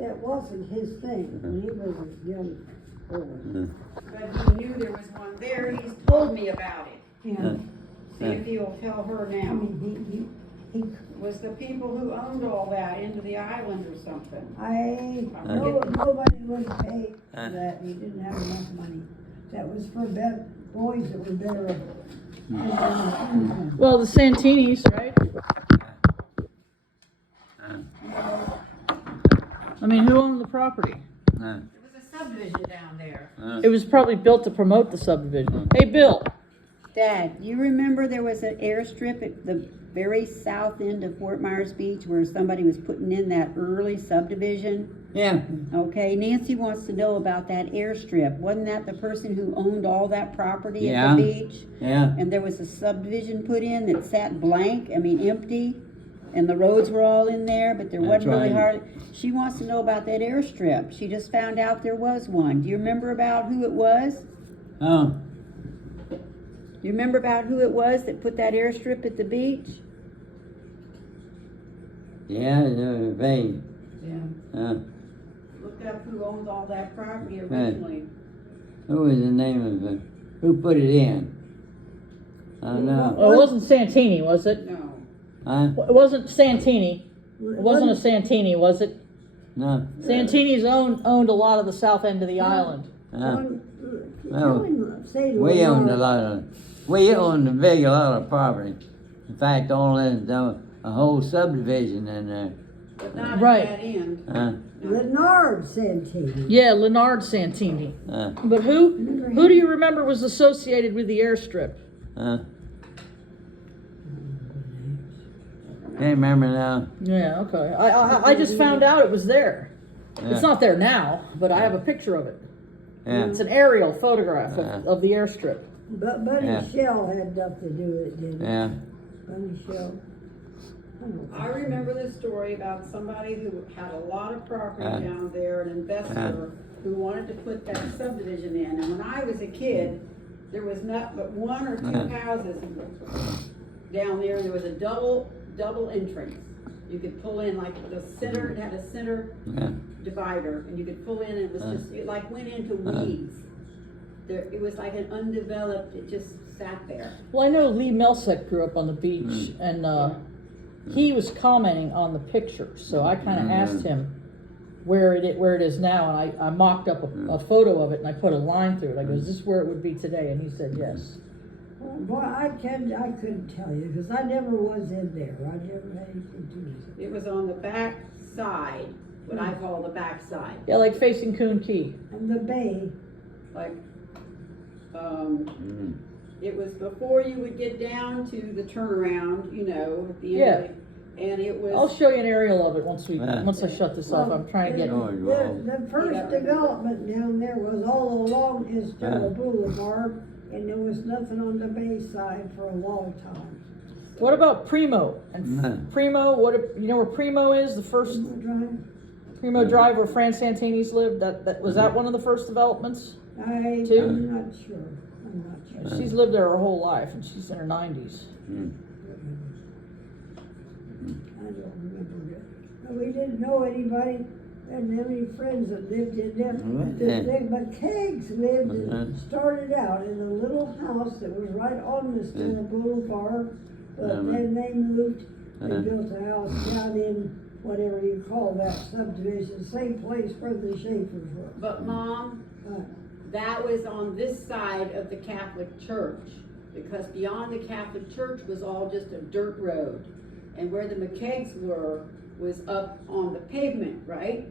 it wasn't his thing when he was a young boy. But he knew there was one there, he's told me about it. Yeah. See if he'll tell her I now. mean, he Was the people who owned all that into the island or something? nobody would pay for that. He didn't have enough money. That was for boys that were better. Well, the Santinis, right? I mean, who owned the property? There was a subdivision down there. It was probably built to promote the subdivision. Hey, Bill. Dad, you remember there was an airstrip at the very south end of Fort Myers Beach where somebody was putting in that early subdivision? Yeah. Okay, Nancy wants to know about that airstrip. Wasn't that the person who owned all that property Yeah. at the beach? Yeah. And there was a subdivision put in that sat blank, empty, and the roads were all in there, but there That's wasn't really right. hard. She wants to know about that airstrip. She just found out there was one. Do you remember about who it was? Oh. You remember about who it was that put that airstrip at the beach? Yeah, they. Yeah. Look up who owned all that property originally. Who was the name of it? Who put it in? I don't know. Well, it wasn't Santini, was it? No. Huh? It wasn't Santini. It wasn't a Santini, was it? No. Santini's owned a lot of the south end of the island. We owned a lot of property. In fact, all that, a whole subdivision in there. But not Right. at that end. Leonard Santini. Yeah, Leonard Santini. But who do you remember was associated with the airstrip? Can't remember now. Yeah, okay. I just found out it was there. Yeah. It's not there now, but I have a picture of it. Yeah. It's an aerial photograph of the airstrip. But Buddy Yeah. Shell had nothing to do with it, didn't he? Yeah. Buddy Shell. I remember this story about somebody who had a lot of property down there, an investor who wanted to put that subdivision in. And when I was a kid, there was not but one or two houses down there, and there was a double entrance. You could pull in like the center, it had a center divider, and you could pull in, and it was just, it like went into weeds. There, it was like an undeveloped, it just sat there. Well, I know Lee Melseck grew up on the beach, and he was commenting on the picture, so I kind of asked him where it is now, and I mocked up a photo of it, and I put a line through it. I go, "Is this where it would be today?" And he said, "Yes." Boy, I couldn't tell you, because I never was in there. I never had anything to do with it. It was on the back side, what I call the back side. Yeah, like facing Coon Key. And the bay. Like, it was before you would get down to the turnaround, at the end of it. And it was. I'll show you an aerial of it once I shut this off. I'm trying to get. The first development down there was all along Estella Boulevard, and there was nothing on the bay side for a long time. What about Primo? And Primo, you know where Primo is? The first Primo Drive where Fran Santini's lived. That was that one of the first developments. I'm not sure. She's lived there her whole life, and she's in her 90s. I don't remember it. But we didn't know anybody, and any friends that lived in there. But Kegs started out in a little house that was right on the Stella Boulevard. But then they moved. They built a house down in whatever you call that subdivision, same place where the Schaefers were. But Mom, that was on this side of the Catholic Church, because beyond the Catholic Church was all just a dirt road. And where the McKeggs were was up on the pavement, right?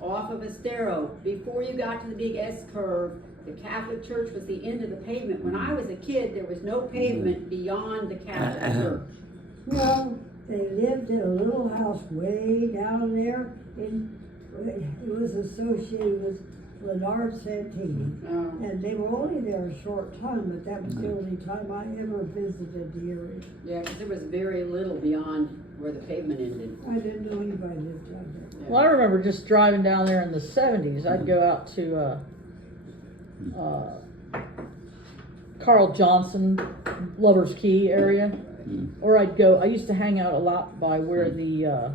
Off of Estero. Before you got to the big S curve, the Catholic Church was the end of the pavement. When I was a kid, there was no pavement beyond the Catholic Church. Well, they lived in a little house way down there, and it was associated with Leonard Santini. And they were only there a short time, but that was the only time I ever visited the area. Yeah, because there was very little beyond where the pavement ended. I didn't know anybody lived down there. Yeah. Well, I remember just driving down there in the 70s. I'd go out to Carl Johnson, Lover's Key area, or I used to hang out a lot by where the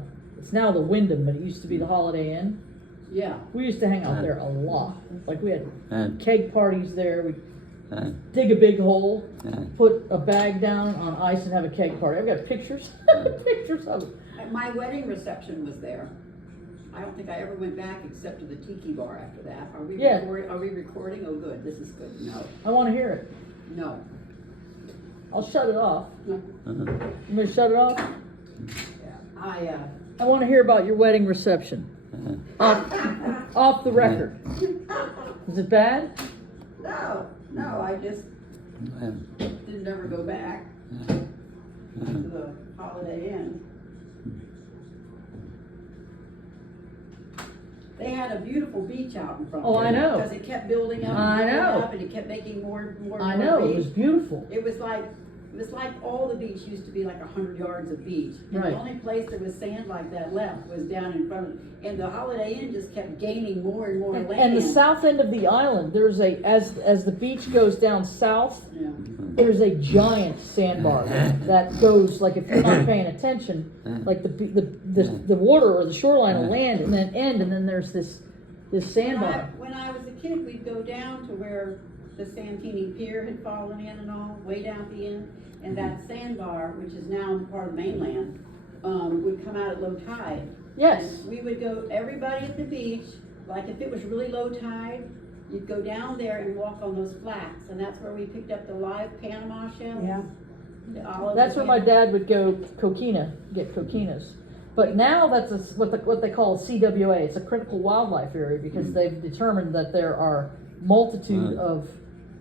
It's now the Wyndham, but it used to be the Holiday Inn. Yeah. We used to hang out there a lot. Like we had Uh, keg parties there. We'd uh, dig a big hole, uh, put a bag down on ice and have a keg party. I've got pictures, pictures of it. My wedding reception was there. I don't think I ever went back except to the tiki bar after that. Are we Yeah. recording? Are we recording? Oh, good. This is good. No. I want to hear it. No. I'll shut it off. No. uh, You want me to shut it off? I, I want to hear about your wedding reception. Off the record. Is it bad? no, I just didn't ever go back to the Holiday Inn. They had a beautiful beach out in front. Oh, I know. Because it kept building up. I And building know. up, and it kept making more. I know, it was beach. beautiful. It was like all the beach used to be like 100 yards of beach. And Right. the only place there was sand like that left was down in front of, and the Holiday Inn just kept gaining more and more land. And the south end of the island, there's as the beach goes down south, Yeah. there's a giant sandbar that goes, like, if you're not paying attention, like the water or the shoreline will land and then end, and then there's this sandbar. When I was a kid, we'd go down to where the Santini Pier had fallen in and all, way down at the end, and that sandbar, which is now part of the mainland, would come out at low tide. Yes. And we would go, everybody at the beach, like if it was really low tide, you'd go down there and walk on those flats, and that's where we picked up the live Panama shells. Yeah. That's where my dad would go get coquinas. But now that's what they call a CWA. It's a critical wildlife area because they've determined that there are multitude of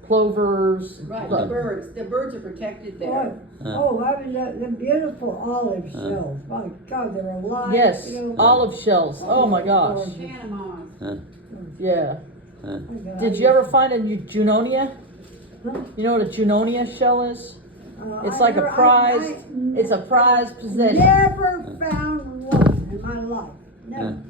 plovers. Right, the birds are protected there. I mean, the beautiful olive shells. My God, they're alive. Yes, you know. olive shells. Oh my gosh. Panama. Yeah. My God. Did you ever find a Junonia? Huh? You know what a Junonia shell is? It's I like a never- prize. It's a prized possession. Never found one in my life. Never.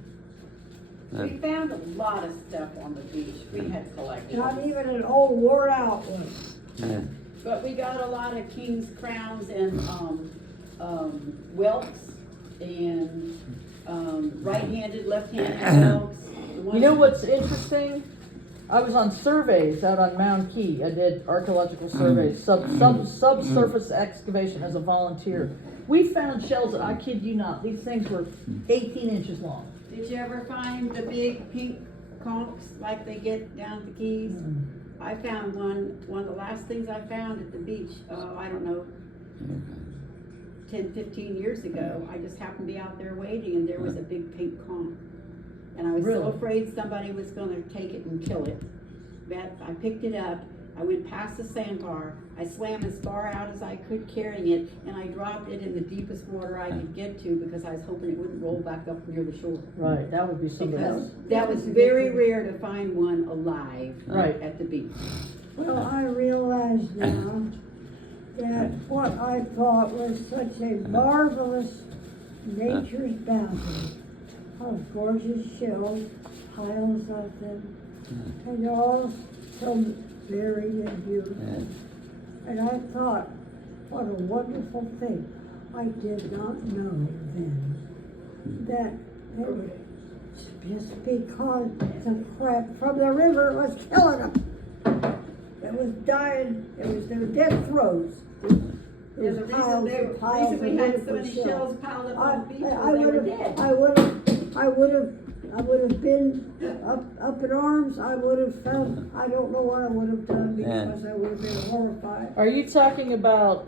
We found a lot of stuff on the beach. We had collections. Not even an old worn out one. But we got a lot of king's crowns and whelks and right-handed, left-handed whelks. You know what's interesting? I was on surveys out on Mound Key. I did archaeological surveys, subsurface excavation as a volunteer. We found shells that, I kid you not, these things were 18 inches long. Did you ever find the big pink conchs like they get down at the Keys? I found one of the last things I found at the beach, I don't know, 10, 15 years ago. I just happened to be out there waiting and there was a big pink conch. And I was so afraid somebody was gonna take it and kill it, that I picked it up, I went past the sandbar, I swam as far out as I could carrying it, and I dropped it in the deepest water I could get to because I was hoping it wouldn't roll back up near the shore. Right, that would be something Because else. that was very rare to find one alive Right. at the beach. Well, I realize now that what I thought was such a marvelous nature's bounty of gorgeous shells, piles of them, and they're all so varied and beautiful. And I thought, what a wonderful thing. I did not know then that it was just because the crap from the river was killing them. It was dying, it was their death throes. There's a reason we had so many shells piled up on the beach because they were dead. I would have been up in arms. I would have felt, I don't know what I would have done because I would have been horrified. Are you talking about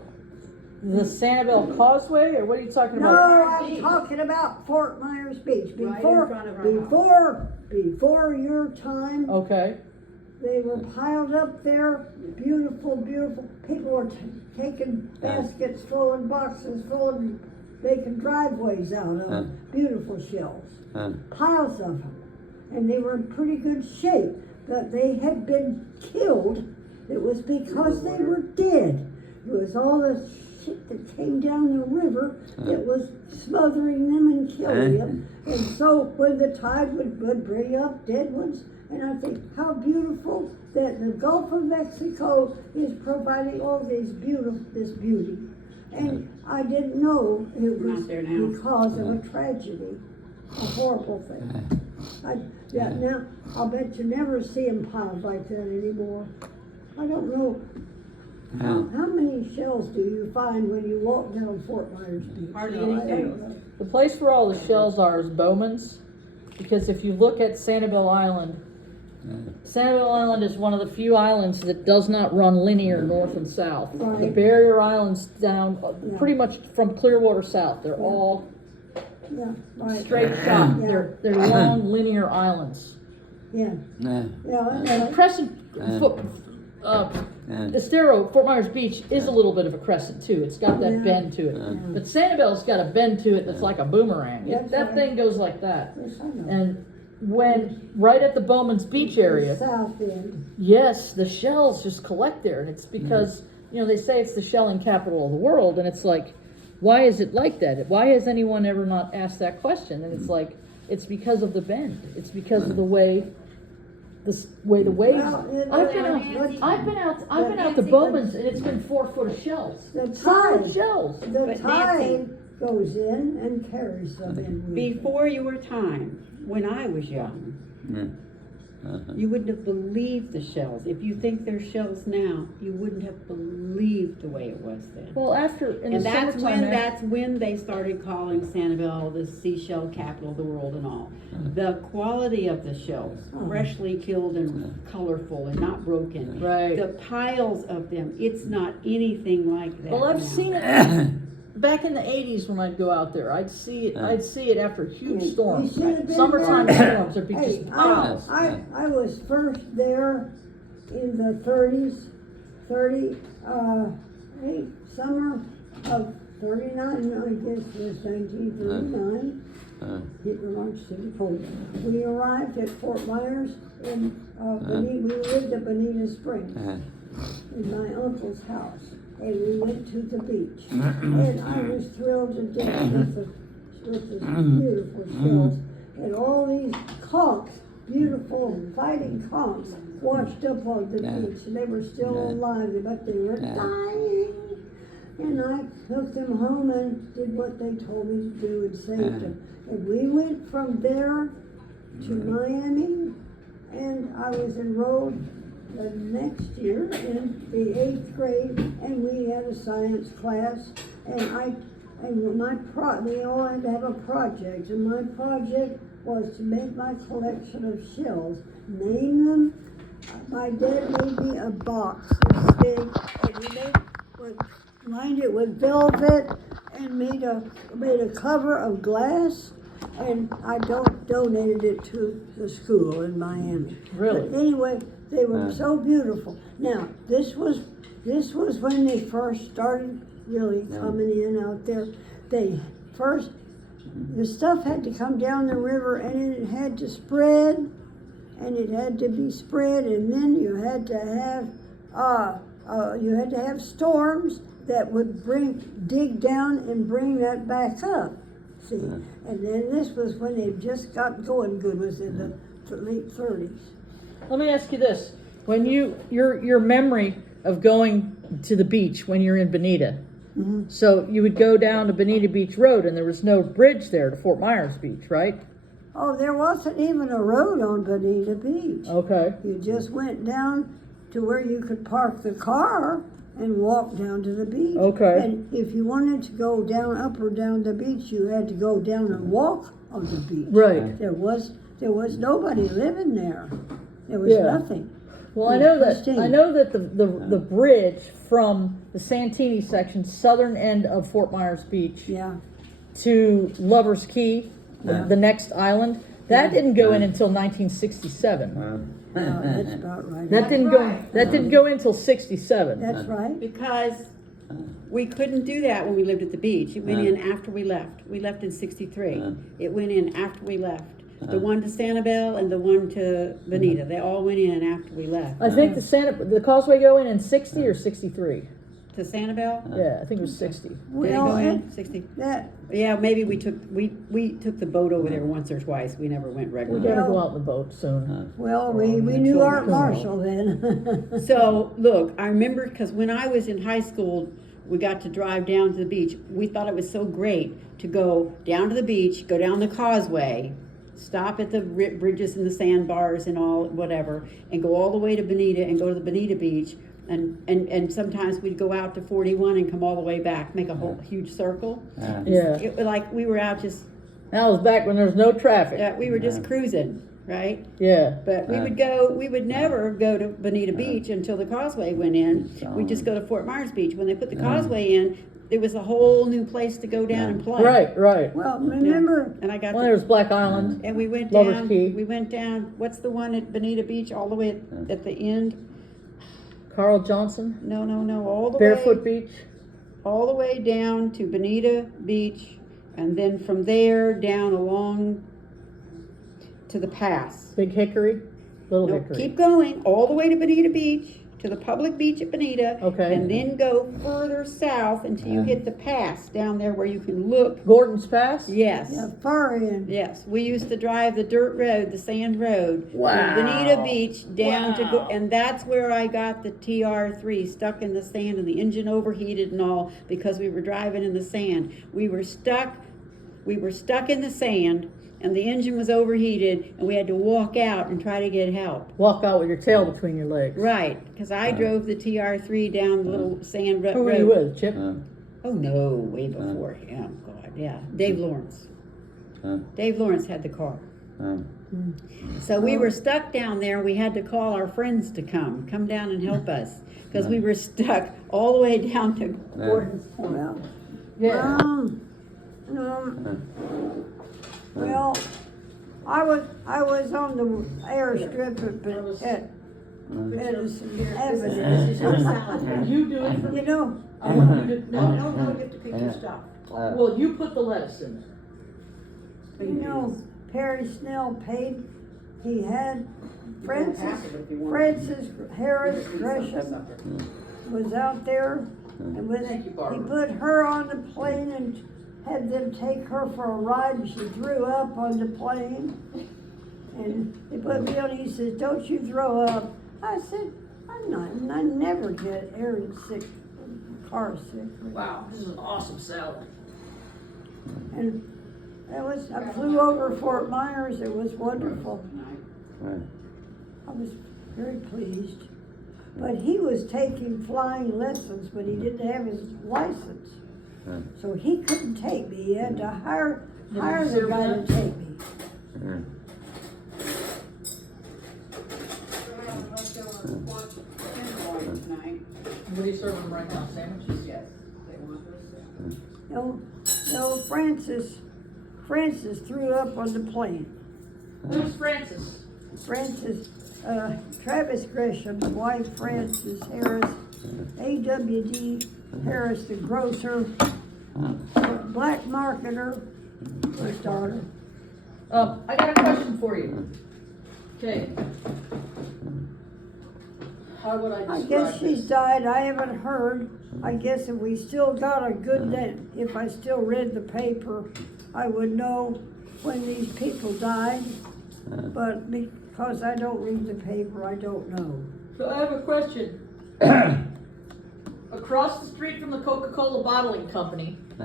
the Sanibel Causeway, or what are you talking No, about? I'm talking about Fort Myers Beach. Right in front of our Before your time, Okay. they were piled up there, beautiful, beautiful. People were taking baskets full and boxes full and making driveways out of beautiful shells. Piles of them. And they were in pretty good shape. But they had been killed. It was because they were dead. It was all the shit that came down the river that was smothering them and killing them. And so when the tide would bring up dead ones, and I think how beautiful that the Gulf of Mexico is providing all this beauty. And I didn't know it was Not there now. because of a tragedy, a horrible thing. Now, I'll bet you never see them piled like that anymore. I don't know, how many shells do you find when you walk down Fort Myers Beach? Hardly I don't anything. know. The place where all the shells are is Bowman's, because if you look at Sanibel Island, Sanibel Island is one of the few islands that does not run linear north and south. The Right. barrier islands down, Yeah. pretty much from Clearwater south, they're all Yeah, right. straight shot. Yeah. They're long linear islands. Yeah, Yeah. yeah, And Crescent, Estero, Fort Myers Beach is a little bit of a crescent too. It's got that Yeah. bend to it. But Sanibel's got a bend to it that's like a boomerang. That's That right. thing goes like that. yes, I know. And when, right at the Bowman's Beach area, The south end. yes, the shells just collect there. And it's because, you know, they say it's the shelling capital of the world. And it's like, why is it like that? Why has anyone ever not asked that question? And it's like, it's because of the bend. It's because of the way the waves. Well, I've been out to Bowman's and it's been 4 foot of shells. The Solid tide, shells. the But tide Nancy- goes in and carries them in. with it. Before your time, when I was young, you wouldn't have believed the shells. If you think they're shells now, you wouldn't have believed the way it was then. Well, after, in the And summertime. that's when they started calling Sanibel the seashell capital of the world and all. The quality of the shells, freshly killed and colorful and not broken. Right. The piles of them, it's not anything like that. Well, I've now. seen it back in the 80s when I'd go out there. I'd see it after huge You storms. should have been Summertime there. storms, there'd be Hey, just piles. I was first there in the 30s, summer of 39, I guess it was 1939. Hit the March City Cold. We arrived at Fort Myers in we lived at Bonita Springs in my uncle's house, and we went to the beach. And I was thrilled to death with the beautiful shells and all these conchs, beautiful fighting conchs, washed up on the beach, and they were still alive, but they were dying. And I took them home and did what they told me to do and saved them. And we went from there to Miami, and I was enrolled the next year in the 8th grade, and we had a science class, we all had to have a project, and my project was to make my collection of shells, name them. My dad made me a box this big, and we lined it with velvet and made a cover of glass, and I donated it to the school in Miami. Really? But anyway, they were so beautiful. Now, this was when they first started really coming in out there. The stuff had to come down the river, and it had to spread, and it had to be spread, and then you had to have storms that would dig down and bring that back up. See, and then this was when they just got going good, was in the late 30s. Let me ask you this. When your memory of going to the beach when you're in Bonita, so you would go down to Bonita Beach Road and there was no bridge there to Fort Myers Beach, right? Oh, there wasn't even a road on Bonita Beach. Okay. You just went down to where you could park the car and walk down to the beach. Okay. And if you wanted to go down, up or down the beach, you had to go down and walk on the beach. Right. There was nobody living there. There was nothing. Well, I It know was that pristine. the bridge from the Santini section, southern end of Fort Myers Beach, Yeah. to Lover's Key, the next island, that didn't go in until 1967. No, that's about right. That didn't go in until 67. That's right. Because we couldn't do that when we lived at the beach. It went in after we left. We left in 63. It went in after we left. The one to Sanibel and the one to Bonita, they all went in after we left. I think the Causeway go in 60 or 63. To Sanibel? Yeah, I think it was 60. Did it Well, go in 60? that Yeah, maybe we took the boat over there once or twice. We never went We regularly. gotta go out in the boat soon. well, we knew Art Marshall then. So, look, I remember because when I was in high school, we got to drive down to the beach. We thought it was so great to go down to the beach, go down the causeway, stop at the bridges and the sandbars and all, whatever, and go all the way to Bonita and go to the Bonita beach. And sometimes we'd go out to 41 and come all the way back, make a whole huge circle. Yeah. It was like we were out just, That was back when there was no traffic. we were just cruising, right? Yeah. But we would never go to Bonita Beach until the causeway went in. We'd just go to Fort Myers Beach. When they put the causeway in, it was a whole new place to go down and play. Right. Well, remember, And I got Well, there was Black Island. and we went Lover's down, Key. what's the one at Bonita Beach all the way at the end? Carl Johnson. No, all the Barefoot way, Beach. all the way down to Bonita Beach, and then from there down along to the pass. Big Hickory. Little No, Hickory. keep going all the way to Bonita Beach, to the public beach at Bonita. Okay. And then go further south until you hit the pass down there where you can look. Gordon's Pass. Yes. yeah, far in. Yes, we used to drive the dirt road, the sand road, Wow. from Bonita Beach down to go, Wow. and that's where I got the TR3 stuck in the sand and the engine overheated and all because we were driving in the sand. We were stuck in the sand and the engine was overheated and we had to walk out and try to get help. Walk out with your tail between your legs. Right, because I drove the TR3 down the little sand road. Who were you with, Chip? Oh no, way before him. God, yeah, Dave Lawrence. Dave Lawrence had the car. So we were stuck down there. We had to call our friends to come down and help us because we were stuck all the way down to Gordon's Point. Well, Yeah. well, I was on the airstrip at Evidence. You do it for You know, I want you to, No, you have to pick your stuff. Well, you put the lettuce in there. you know, Perry Snell paid. He had Francis Harris Gresham was out there, and he put her on the plane and had them take her for a ride, and she threw up on the plane. And they put me on, he says, "Don't you throw up." I said, "I'm not, and I never get air sick, car sick." Wow, this is an awesome salad. And I flew over Fort Myers, it was wonderful. I was very pleased. But he was taking flying lessons, but he didn't have his license. So he couldn't take me, he had to hire the guy to take me. What are you serving right now, sandwiches? Yes. No, Francis threw up on the plane. Who's Francis? Travis Gresham's wife, Frances Harris, A.W.D. Harris, the grocer, black marketer, his daughter. I got a question for you. Okay. How would I I describe guess she's this? died, I haven't heard. I guess if we still got a good name, if I still read the paper, I would know when these people died. But because I don't read the paper, I don't know. So I have a question. Across the street from the Coca-Cola bottling company, I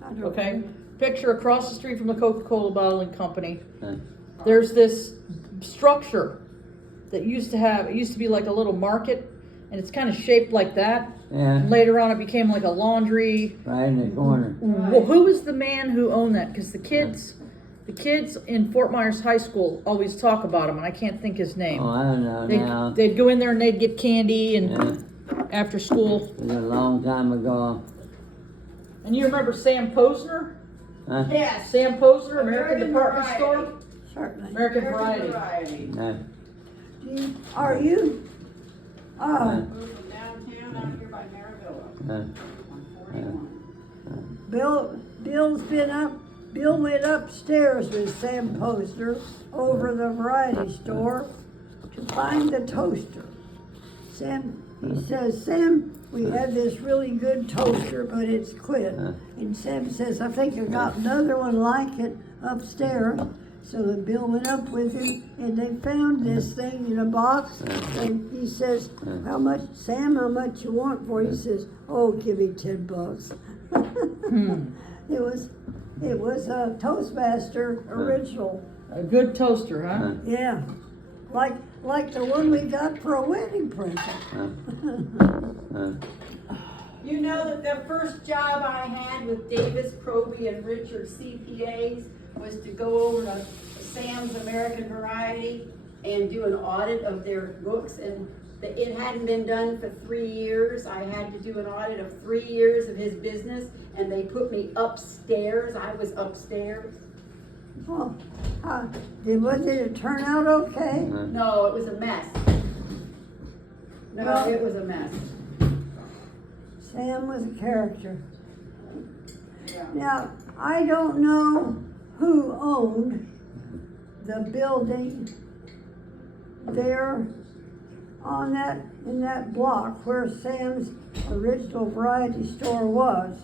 don't okay? Picture across the street from the Coca-Cola bottling company. There's this structure that it used to be like a little market, and it's kind of shaped like that. Yeah, Later on, it became like a laundry. right in the corner. Well, who was the man who owned that? Because the kids in Fort Myers High School always talk about him, and I can't think his name. Oh, I don't know now. They'd go in there and they'd get candy and Yeah, after school. it was a long time ago. And you remember Sam Posner? Huh? Yes. Sam Posner, American American Department Variety. Store? Certainly. American Variety. Are you? Moved from downtown out here by Maravilla on 41. Bill went upstairs with Sam Poster over the variety store to find the toaster. He says, "Sam, we had this really good toaster, but it's quit." And Sam says, "I think I got another one like it upstairs." So the Bill went up with him, and they found this thing in a box, and he says, how much, Sam, how much you want for it? He says, oh, give me $10. It was a Toastmaster original. A good toaster, huh? Yeah, like the one we got for a wedding present. You know that the first job I had with Davis, Proby, and Richard CPAs was to go over to Sam's American Variety and do an audit of their books, and it hadn't been done for 3 years. I had to do an audit of 3 years of his business, and they put me upstairs. I was upstairs. Oh, did it turn out okay? No, it was a mess. No, Well- it was a mess. Sam was a character. Yeah. Now, I don't know who owned the building there in that block where Sam's original variety store was.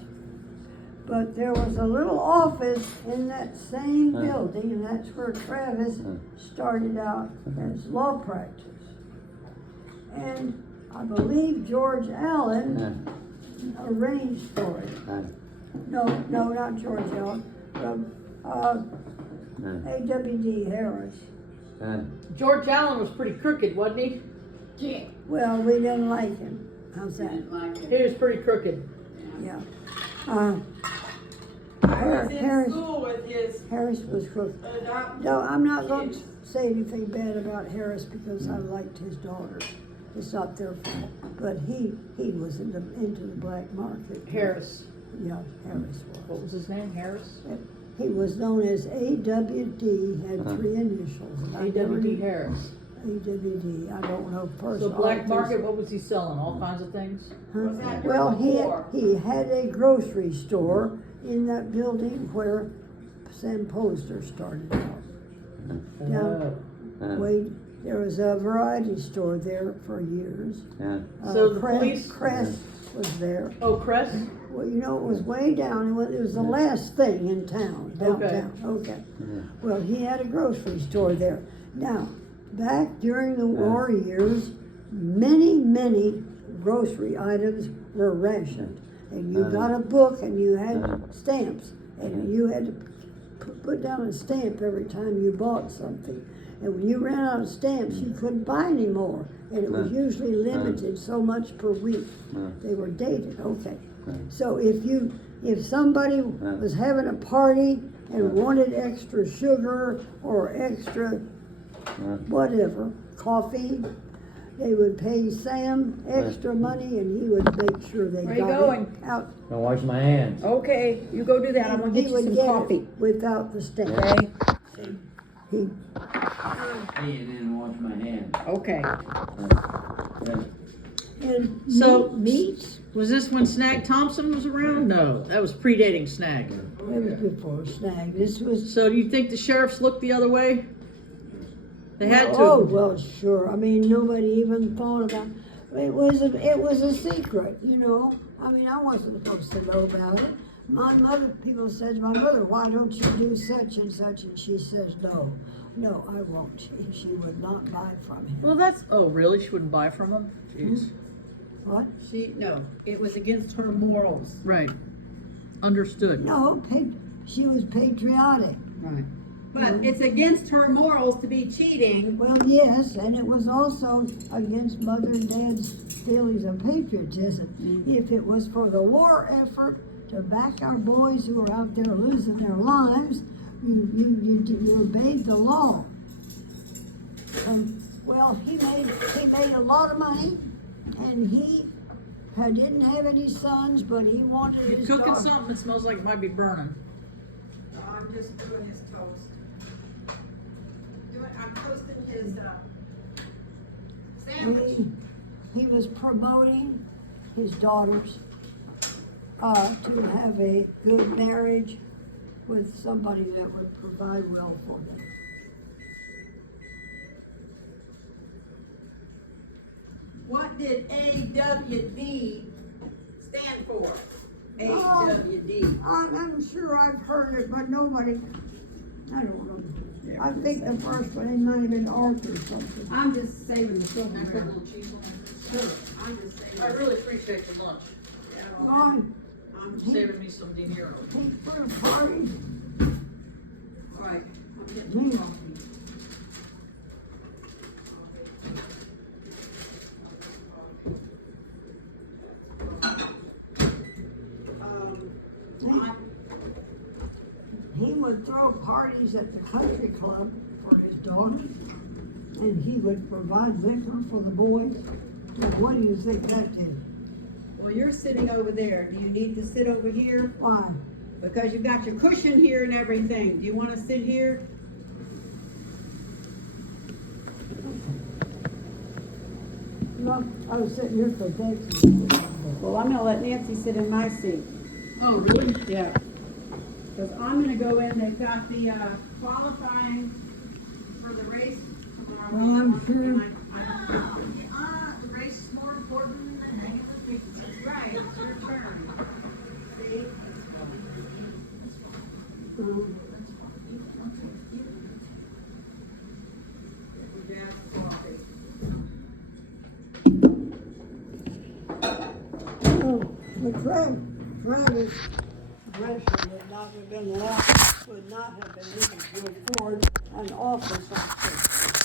But there was a little office in that same building, and that's where Travis started out as law practice. And I believe George Allen arranged for it. No, not George Allen, from A.W.D. Harris. George Allen was pretty crooked, wasn't he? Yeah. Well, we didn't like him. How's that? Didn't like it. He was pretty crooked. Yeah. I was in Harris- school with his Harris was crooked. adopted No, I'm not going to kids. say anything bad about Harris because I liked his daughter. It's not their fault. But he was into the black market. Harris. Yeah, Harris What was. was his name? Harris? He was known as A.W.D., had 3 initials. and I never A.W.D. knew- Harris. A.W.D., I don't know first. So all black those- market, what was he selling? All kinds of things? Huh? Was that Well, during the war? he had a grocery store in that building where Sam Poster started out. Down, there was a variety store there for years. So the Crest- police- Crest was there. Oh, Crest? Well, you know, it was way down, it was the last thing in town, downtown, okay. Well, he had a grocery store there. Now, back during the war years, many grocery items were rationed. And you got a book and you had stamps, and you had to put down a stamp every time you bought something. And when you ran out of stamps, you couldn't buy any more. And it was usually limited so much per week. They were dated, okay. So if somebody was having a party and wanted extra sugar or extra whatever, coffee, they would pay Sam extra money and he would make sure they Where you got it going? out. Gonna wash my hands. Okay, you go do that. I'm gonna He get you would some get it coffee. without the stamp. Okay? He, Hey, and then wash my hands. Okay. and So- meats, Was this when Snag Thompson was around? No, that was predating Snag. it was before Snag. This was. So do you think the sheriffs looked the other way? They had to. Oh, well, sure. I mean, nobody even thought about, it was a secret, you know. I mean, I wasn't supposed to know about it. My mother, people said to my mother, why don't you do such and such? And she says, no, I won't. She would not buy from him. Well, oh, really? She wouldn't buy from him? Jeez. What? It was against her morals. Right. Understood. No, she was patriotic. Right. But it's against her morals to be cheating. Well, yes, and it was also against Mother and Dad's feelings of patriotism. If it was for the war effort to back our boys who were out there losing their lives, you obeyed the law. Well, he made a lot of money, and he didn't have any sons, but he wanted You're his cooking daughter. something that smells like it might be burning. I'm just doing his toast. I'm toasting his sandwich. He was promoting his daughters to have a good marriage with somebody that would provide well for them. What did AWD stand for? AWD. I'm sure I've heard it, but nobody, I don't know. there. I think the first one, it might have been Arthur or something. I'm just saving the silver. I'm just saving. I really appreciate the lunch. Ron, I'm Saving me some dinero. he threw parties. right. I'm getting Me. coffee. He would throw parties at the country club for his daughters, and he would provide liquor for the boys. And what do you think that did? Well, you're sitting over there. Do you need to sit over here? Why? Because you've got your cushion here and everything. Do you want to sit here? No, I was sitting here for Texas. Well, I'm gonna let Nancy sit in my seat. Oh, really? Yeah. Because I'm gonna go in, they've got the, qualifying for the race tomorrow. Well, I'm sure. The race is more important than hanging the pictures. Right, it's your turn. See? Would you have coffee? Oh, but Travis Gresham would not have been allowed, would not have been able to afford an office like this.